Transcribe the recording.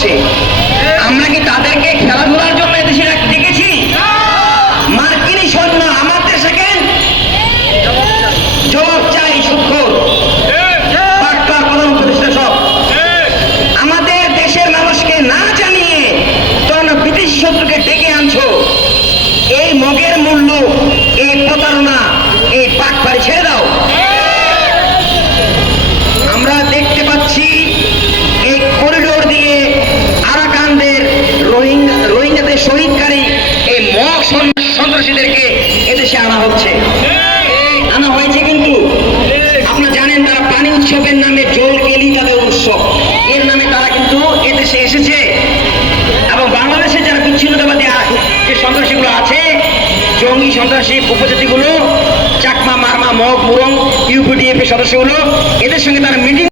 করছে আমরা কি হচ্ছে। আনা হয়েছে কিন্তু। আপনারা জানেন তারা পানি উৎসবের নামে জল কেলি তাদের উৎসব। এর নামে তারা কিন্তু এদেশে এসেছে। এবং বাংলাদেশে যারা বিচ্ছিন্নতাবাদী যে সন্ত্রাসীগুলো আছে জঙ্গি সন্ত্রাসী উপজাতিগুলো চাকমা মারমা মগ মুরং ইউপিডিএফ এর সদস্যগুলো এদের সঙ্গে তারা মিটিং